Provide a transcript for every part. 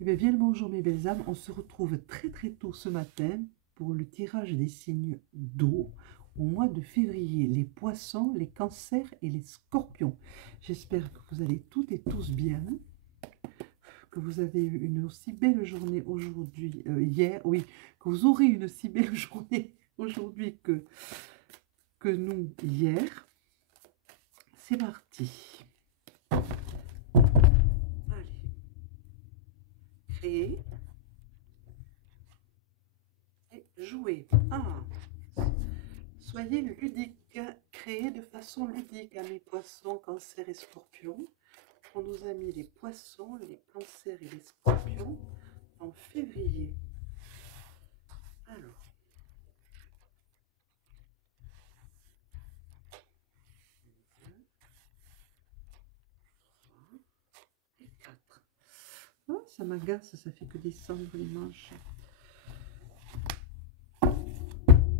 Eh bien, bien le bonjour mes belles âmes, on se retrouve très tôt ce matin pour le tirage des signes d'eau au mois de février, les poissons, les cancers et les scorpions. J'espère que vous allez toutes et tous bien, que vous avez eu une aussi belle journée aujourd'hui, hier, oui, que vous aurez une si belle journée aujourd'hui que nous hier. C'est parti. Allez, créer et jouer. Ah, soyez ludique, créez de façon ludique à mes poissons, cancers et scorpions. On nous a mis les poissons, les cancers et les scorpions en février. Alors, 1, 2, 3 et 4. Oh, ça m'agace, ça fait que descendre les manches.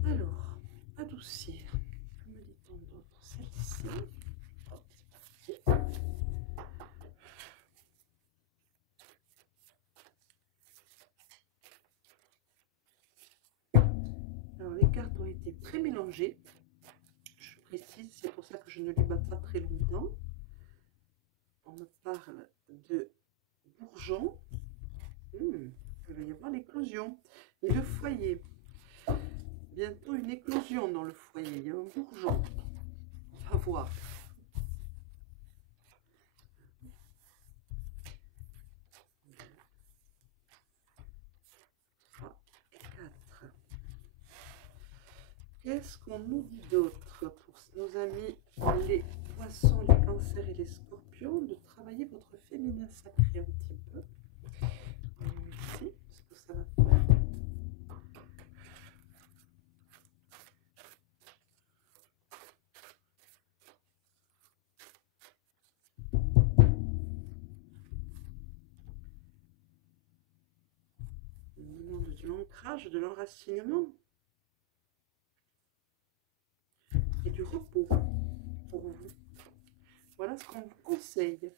Alors, adoucir. Que me dit-on d'autre? Celle-ci. Hop, c'est parti. Alors, les cartes ont été très mélangées. Je précise, c'est pour ça que je ne les bats pas très longtemps. On me parle de bourgeons. Il va y avoir l'éclosion. Et le foyer. Bientôt une éclosion dans le foyer. Il y a un bourgeon. On va voir. 3 et 4. Qu'est-ce qu'on nous dit d'autre pour nos amis les poissons, les cancers et les scorpions? De travailler votre féminin sacré un petit peu. Ici, ce que ça va faire. On demande de l'ancrage, de l'enracinement et du repos pour vous. Voilà ce qu'on vous conseille.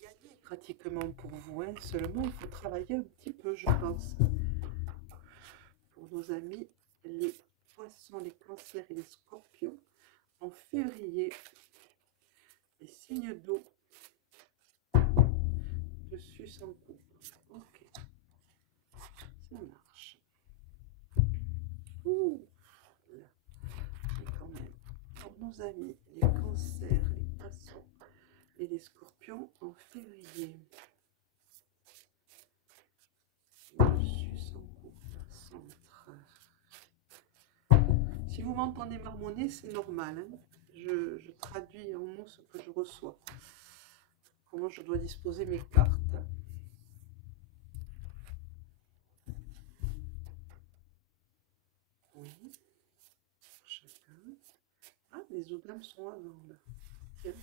Gagné pratiquement pour vous, hein. Seulement il faut travailler un petit peu, je pense, pour nos amis les poissons, les cancers et les scorpions en février. Les signes d'eau dessus sans coupe. Ok, ça marche. Ouh, là, mais quand même, pour nos amis les cancers, les poissons et les scorpions en février. Dessus sans coupe, centre. Si vous m'entendez marmonner, c'est normal, hein. Je traduis en mots ce que je reçois. Comment je dois disposer mes cartes. Oui, chacun. Ah, les odames sont avant là. Tiens.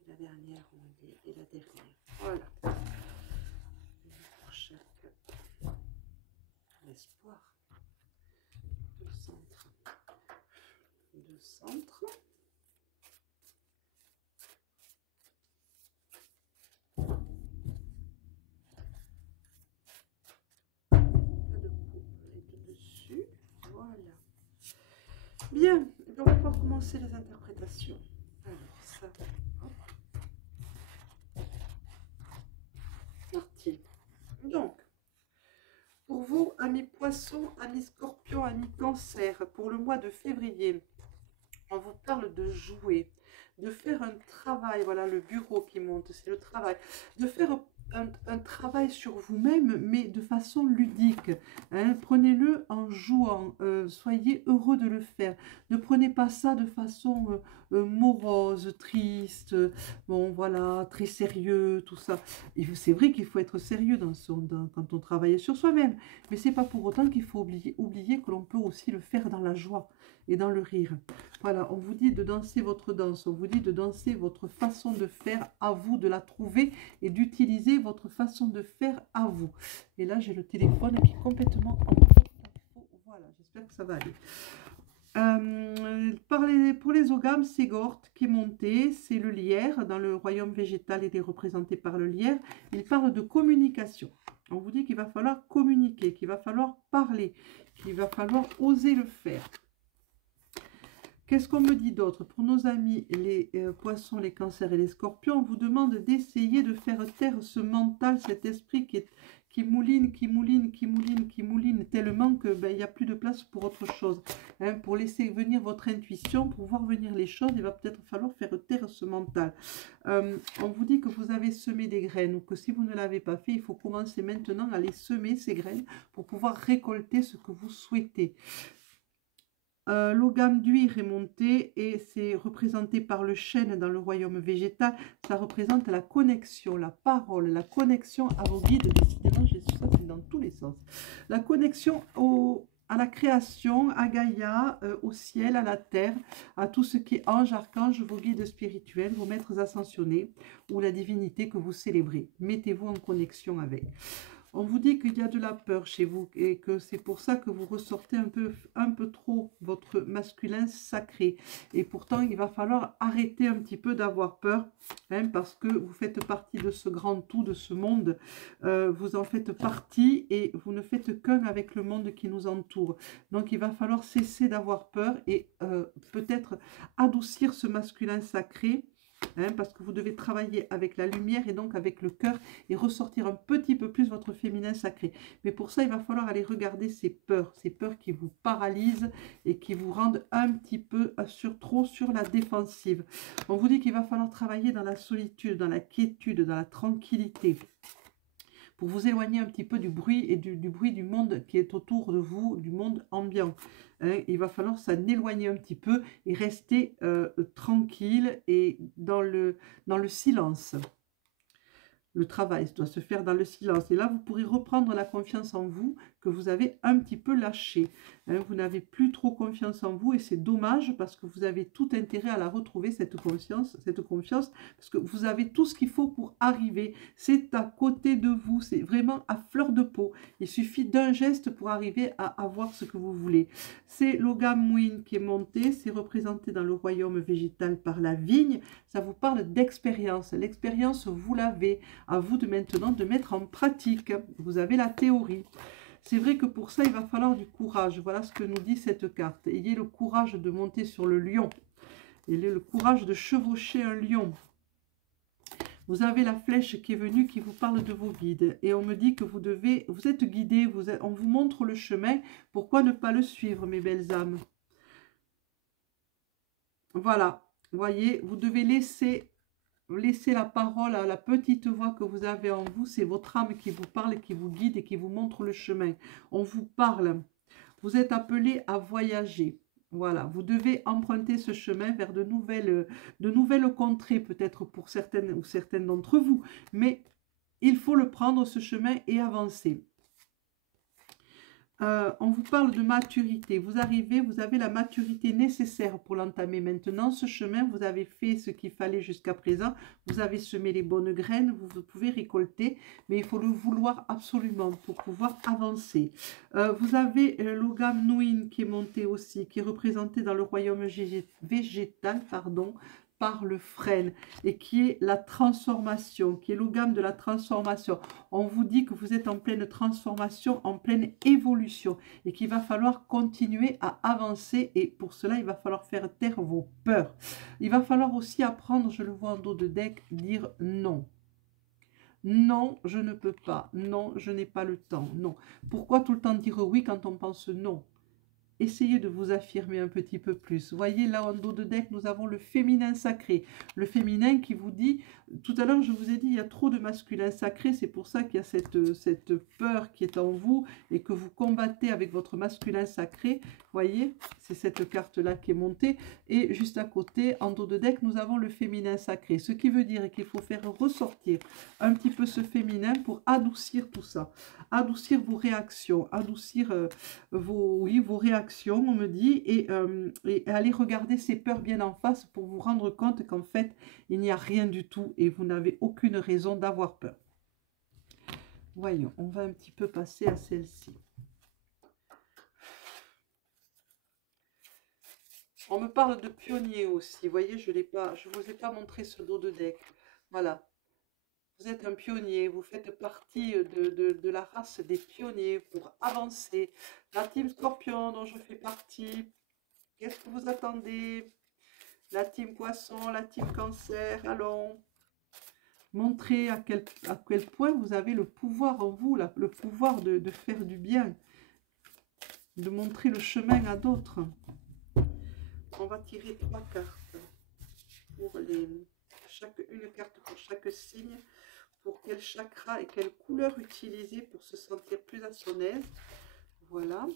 Et la dernière, on dit, et la dernière. Voilà. Pour chaque l'espoir. Deux centres. Deux centres. Voilà. Bien, on va pouvoir commencer les interprétations. Alors, ça, hop. Parti. Donc, pour vous, amis poissons, amis scorpions, amis cancer, pour le mois de février, on vous parle de jouer, de faire un travail, voilà le bureau qui monte, c'est le travail, de faire un travail sur vous-même, mais de façon ludique. Hein. Prenez-le en jouant, soyez heureux de le faire. Ne prenez pas ça de façon morose, triste, bon voilà, très sérieux, tout ça. C'est vrai qu'il faut être sérieux quand on travaille sur soi-même, mais c'est pas pour autant qu'il faut oublier que l'on peut aussi le faire dans la joie et dans le rire. Voilà, on vous dit de danser votre danse, on vous dit de danser votre façon de faire, à vous de la trouver et d'utiliser votre façon de faire à vous. Et là, j'ai le téléphone qui est complètement en porte-à-faux. Voilà, j'espère que ça va aller. Pour les ogames, c'est Gort qui est monté, c'est le lierre. Dans le royaume végétal, il est représenté par le lierre. Il parle de communication. On vous dit qu'il va falloir communiquer, qu'il va falloir parler, qu'il va falloir oser le faire. Qu'est-ce qu'on me dit d'autre? Pour nos amis, les poissons, les cancers et les scorpions, on vous demande d'essayer de faire taire ce mental, cet esprit qui mouline, qui mouline, qui mouline, qui mouline, tellement qu'il n'y a plus de place pour autre chose. Hein, pour laisser venir votre intuition, pour voir venir les choses, il va peut-être falloir faire taire ce mental. On vous dit que vous avez semé des graines, ou que si vous ne l'avez pas fait, il faut commencer maintenant à les semer, ces graines, pour pouvoir récolter ce que vous souhaitez. L'ogame d'huile est monté et c'est représenté par le chêne dans le royaume végétal. Ça représente la connexion, la parole, la connexion à vos guides. Décidément, j'ai ça dans tous les sens. La connexion à la création, à Gaïa, au ciel, à la terre, à tout ce qui est ange, archange, vos guides spirituels, vos maîtres ascensionnés ou la divinité que vous célébrez. Mettez-vous en connexion avec. On vous dit qu'il y a de la peur chez vous et que c'est pour ça que vous ressortez un peu trop votre masculin sacré. Et pourtant, il va falloir arrêter un petit peu d'avoir peur, hein, parce que vous faites partie de ce grand tout, de ce monde. Vous en faites partie et vous ne faites qu'un avec le monde qui nous entoure. Donc, il va falloir cesser d'avoir peur et peut-être adoucir ce masculin sacré. Hein, parce que vous devez travailler avec la lumière et donc avec le cœur et ressortir un petit peu plus votre féminin sacré. Mais pour ça, il va falloir aller regarder ces peurs qui vous paralysent et qui vous rendent un petit peu trop sur la défensive. On vous dit qu'il va falloir travailler dans la solitude, dans la quiétude, dans la tranquillité, pour vous éloigner un petit peu du bruit et du bruit du monde qui est autour de vous, du monde ambiant. Hein, il va falloir s'en éloigner un petit peu et rester tranquille et dans le silence. Le travail doit se faire dans le silence. Et là, vous pourrez reprendre la confiance en vous que vous avez un petit peu lâché. Hein, vous n'avez plus trop confiance en vous et c'est dommage parce que vous avez tout intérêt à la retrouver, cette confiance, parce que vous avez tout ce qu'il faut pour arriver. C'est à côté de vous, c'est vraiment à fleur de peau. Il suffit d'un geste pour arriver à avoir ce que vous voulez. C'est l'Ogamwin qui est monté, c'est représenté dans le royaume végétal par la vigne. Ça vous parle d'expérience. L'expérience, vous l'avez. À vous de maintenant de mettre en pratique. Vous avez la théorie. C'est vrai que pour ça, il va falloir du courage. Voilà ce que nous dit cette carte. Ayez le courage de monter sur le lion. Ayez le courage de chevaucher un lion. Vous avez la flèche qui est venue, qui vous parle de vos guides. Et on me dit que vous êtes guidé, on vous montre le chemin. Pourquoi ne pas le suivre, mes belles âmes? Voilà. Vous voyez, vous devez laisser la parole à la petite voix que vous avez en vous. C'est votre âme qui vous parle, qui vous guide et qui vous montre le chemin. On vous parle. Vous êtes appelé à voyager. Voilà, vous devez emprunter ce chemin vers de nouvelles contrées, peut-être pour certaines ou certaines d'entre vous. Mais il faut le prendre, ce chemin, et avancer. On vous parle de maturité. Vous arrivez, vous avez la maturité nécessaire pour l'entamer maintenant. Ce chemin, vous avez fait ce qu'il fallait jusqu'à présent. Vous avez semé les bonnes graines, vous pouvez récolter, mais il faut le vouloir absolument pour pouvoir avancer. Vous avez l'Ogam Nuin qui est monté aussi, qui est représenté dans le royaume végétal, par le frêne et qui est la transformation, qui est l'ogame de la transformation. On vous dit que vous êtes en pleine transformation, en pleine évolution et qu'il va falloir continuer à avancer et pour cela, il va falloir faire taire vos peurs. Il va falloir aussi apprendre, je le vois en dos de deck, dire non. Non, je ne peux pas. Non, je n'ai pas le temps. Non. Pourquoi tout le temps dire oui quand on pense non? essayez de vous affirmer un petit peu plus. Vous voyez, là, en dos de deck, nous avons le féminin sacré. Le féminin qui vous dit, tout à l'heure, je vous ai dit, il y a trop de masculin sacré. C'est pour ça qu'il y a cette peur qui est en vous et que vous combattez avec votre masculin sacré. Vous voyez, c'est cette carte-là qui est montée. Et juste à côté, en dos de deck, nous avons le féminin sacré. Ce qui veut dire qu'il faut faire ressortir un petit peu ce féminin pour adoucir tout ça. Adoucir vos réactions, adoucir vos réactions, on me dit, et aller regarder ces peurs bien en face pour vous rendre compte qu'en fait, il n'y a rien du tout et vous n'avez aucune raison d'avoir peur. Voyons, on va un petit peu passer à celle-ci. On me parle de pionnier aussi. Vous voyez, je ne vous ai pas montré ce dos de deck. Voilà. Vous êtes un pionnier, vous faites partie de la race des pionniers pour avancer. La team Scorpion dont je fais partie, qu'est-ce que vous attendez? La team Poisson, la team Cancer, allons. Montrez à quel point vous avez le pouvoir en vous, le pouvoir de faire du bien, de montrer le chemin à d'autres. On va tirer 3 cartes pour une carte pour chaque signe. Pour quel chakra et quelle couleur utiliser pour se sentir plus à son aise. Voilà.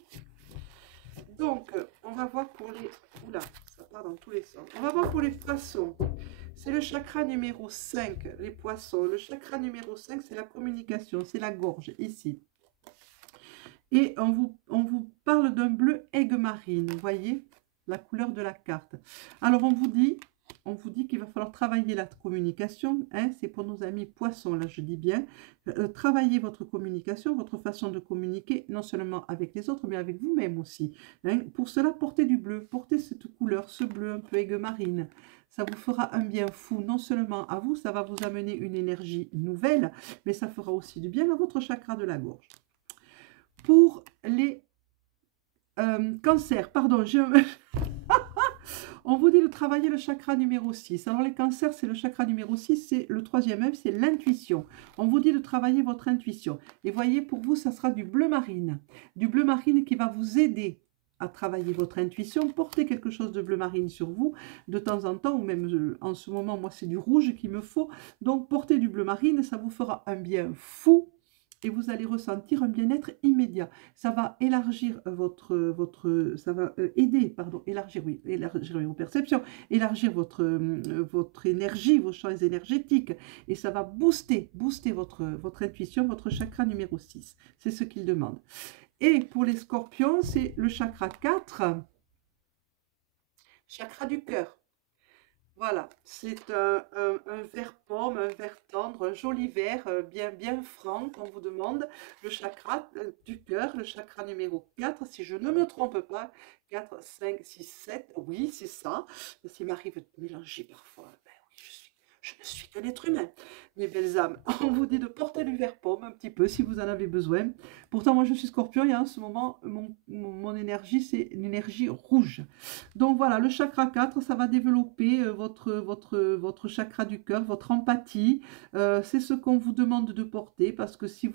Donc, on va voir pour les... Oula, ça part dans tous les sens. On va voir pour les poissons. C'est le chakra numéro 5, les poissons. Le chakra numéro 5, c'est la communication, c'est la gorge, ici. Et on vous parle d'un bleu aigue marine, vous voyez la couleur de la carte. Alors, on vous dit qu'il va falloir travailler la communication, hein, c'est pour nos amis poissons, là je dis bien, travailler votre communication, votre façon de communiquer, non seulement avec les autres, mais avec vous-même aussi. Hein. Pour cela, portez du bleu, portez cette couleur, ce bleu un peu aigue marine. Ça vous fera un bien fou, non seulement à vous, ça va vous amener une énergie nouvelle, mais ça fera aussi du bien à votre chakra de la gorge. Pour les cancers, pardon, on vous dit de travailler le chakra numéro 6. Alors les cancers, c'est le chakra numéro 6, c'est le troisième œil, c'est l'intuition. On vous dit de travailler votre intuition. Et voyez, pour vous, ça sera du bleu marine. Du bleu marine qui va vous aider à travailler votre intuition. Portez quelque chose de bleu marine sur vous de temps en temps, ou même en ce moment, moi, c'est du rouge qu'il me faut. Donc, portez du bleu marine, ça vous fera un bien fou. Et vous allez ressentir un bien-être immédiat. Ça va élargir ça va aider, élargir vos perceptions, élargir votre énergie, vos champs énergétiques, et ça va booster votre intuition, votre chakra numéro 6. C'est ce qu'il demande. Et pour les scorpions, c'est le chakra 4, chakra du cœur. Voilà, c'est un vert pomme, un vert tendre, un joli vert, bien franc, qu'on vous demande. Le chakra du cœur, le chakra numéro 4, si je ne me trompe pas. 4, 5, 6, 7, oui, c'est ça. S'il m'arrive de mélanger parfois, ben oui, je ne suis qu'un être humain. Mes belles âmes, on vous dit de porter du vert pomme un petit peu, si vous en avez besoin. Pourtant, moi, je suis scorpion et en ce moment, mon énergie, c'est une énergie rouge. Donc voilà, le chakra 4, ça va développer votre chakra du cœur, votre empathie. C'est ce qu'on vous demande de porter parce que si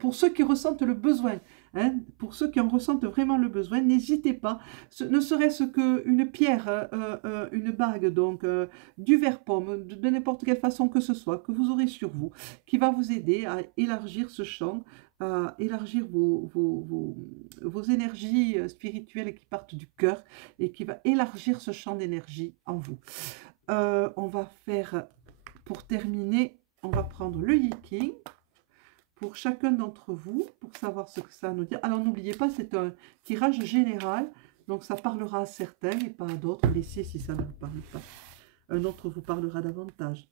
pour ceux qui ressentent le besoin, hein, pour ceux qui en ressentent vraiment le besoin, n'hésitez pas, ne serait-ce qu'une pierre, une bague, donc du vert pomme, de n'importe quelle façon que ce soit, que vous aurez sur vous, qui va vous aider à élargir ce champ, à élargir vos énergies spirituelles qui partent du cœur et qui va élargir ce champ d'énergie en vous. On va faire, pour terminer, on va prendre le Yiking pour chacun d'entre vous, pour savoir ce que ça nous dit. Alors n'oubliez pas, c'est un tirage général, donc ça parlera à certains et pas à d'autres. Laissez si ça ne vous parle pas. Un autre vous parlera davantage.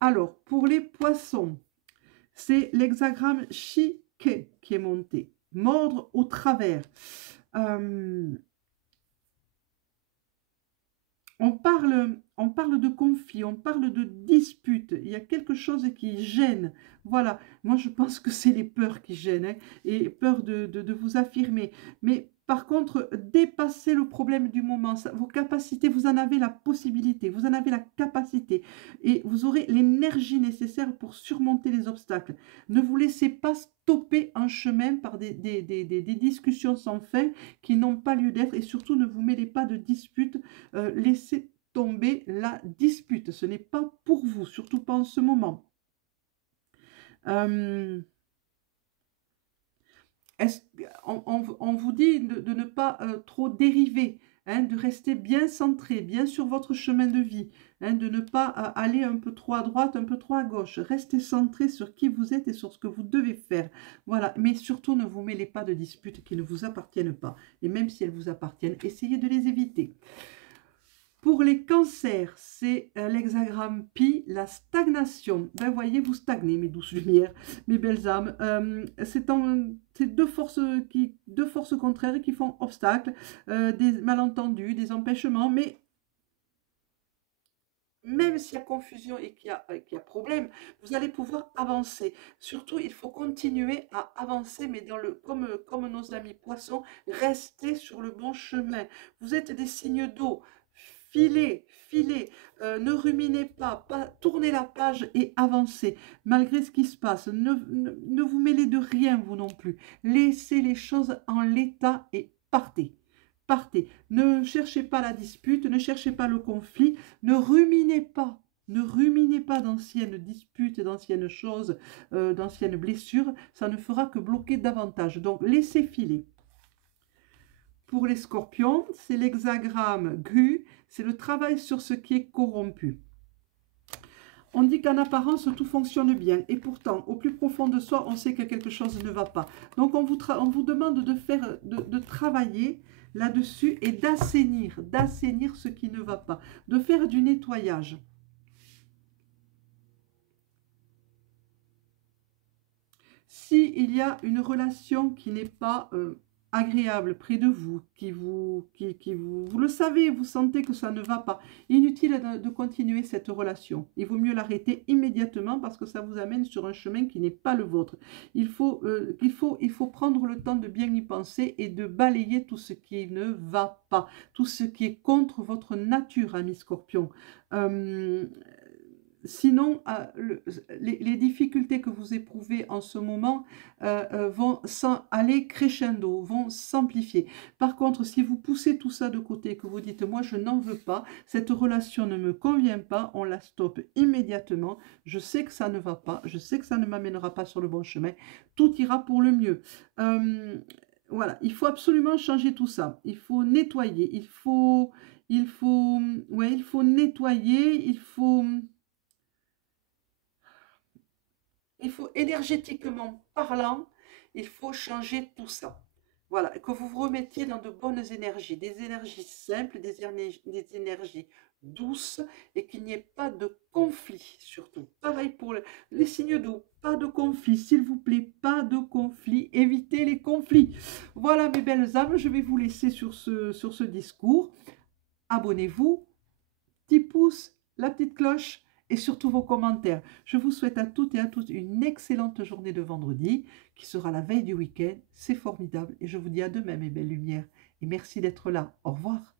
Alors, pour les poissons, c'est l'hexagramme Chi Ke qui est monté. Mordre au travers. On on parle de conflit, on parle de dispute, il y a quelque chose qui gêne. Voilà, moi je pense que c'est les peurs qui gênent, hein, et peur de vous affirmer. Mais par contre, dépassez le problème du moment, vos capacités, vous en avez la possibilité, vous en avez la capacité, et vous aurez l'énergie nécessaire pour surmonter les obstacles. Ne vous laissez pas stopper en chemin par des discussions sans fin qui n'ont pas lieu d'être, et surtout ne vous mêlez pas de disputes, laissez tomber la dispute, ce n'est pas pour vous, surtout pas en ce moment. On vous dit de ne pas trop dériver, hein, de rester bien centré, bien sur votre chemin de vie, hein, de ne pas aller un peu trop à droite, un peu trop à gauche. Restez centré sur qui vous êtes et sur ce que vous devez faire. Voilà, mais surtout ne vous mêlez pas de disputes qui ne vous appartiennent pas. Et même si elles vous appartiennent, essayez de les éviter. Pour les cancers, c'est l'hexagramme pi, la stagnation. Ben voyez, vous stagnez, mes douces lumières, mes belles âmes. C'est deux forces contraires qui font obstacle, des malentendus, des empêchements, mais même s'il y a confusion et qu'il y a problème, vous allez pouvoir avancer. Surtout, il faut continuer à avancer, mais comme nos amis poissons, restez sur le bon chemin. Vous êtes des signes d'eau. Filez, filez, ne ruminez pas, tournez la page et avancez, malgré ce qui se passe. Ne vous mêlez de rien, vous non plus. Laissez les choses en l'état et partez. Partez. Ne cherchez pas la dispute, ne cherchez pas le conflit, ne ruminez pas. Ne ruminez pas d'anciennes disputes, d'anciennes choses, d'anciennes blessures. Ça ne fera que bloquer davantage. Donc, laissez filer. Pour les scorpions, c'est l'hexagramme GU, c'est le travail sur ce qui est corrompu. On dit qu'en apparence, tout fonctionne bien. Et pourtant, au plus profond de soi, on sait que quelque chose ne va pas. Donc, on vous demande de travailler là-dessus et d'assainir ce qui ne va pas. De faire du nettoyage. S'il y a une relation qui n'est pas agréable près de vous, vous le savez, vous sentez que ça ne va pas, inutile de continuer cette relation. Il vaut mieux l'arrêter immédiatement parce que ça vous amène sur un chemin qui n'est pas le vôtre. Il faut prendre le temps de bien y penser et de balayer tout ce qui ne va pas, tout ce qui est contre votre nature, ami Scorpion. Sinon, les difficultés que vous éprouvez en ce moment vont aller crescendo, vont s'amplifier. Par contre, si vous poussez tout ça de côté, que vous dites « moi je n'en veux pas, cette relation ne me convient pas », on la stoppe immédiatement. Je sais que ça ne va pas, je sais que ça ne m'amènera pas sur le bon chemin. Tout ira pour le mieux. Voilà, il faut absolument changer tout ça. Il faut nettoyer, il faut nettoyer, il faut énergétiquement parlant, il faut changer tout ça. Voilà, que vous vous remettiez dans de bonnes énergies, des énergies simples, des énergies douces, et qu'il n'y ait pas de conflit surtout. Pareil pour les signes d'eau, pas de conflit, s'il vous plaît, pas de conflit, évitez les conflits. Voilà mes belles âmes, je vais vous laisser sur ce discours. Abonnez-vous, petit pouce, la petite cloche, et surtout vos commentaires. Je vous souhaite à toutes et à tous une excellente journée de vendredi, qui sera la veille du week-end. C'est formidable et je vous dis à demain mes belles lumières. Et merci d'être là. Au revoir.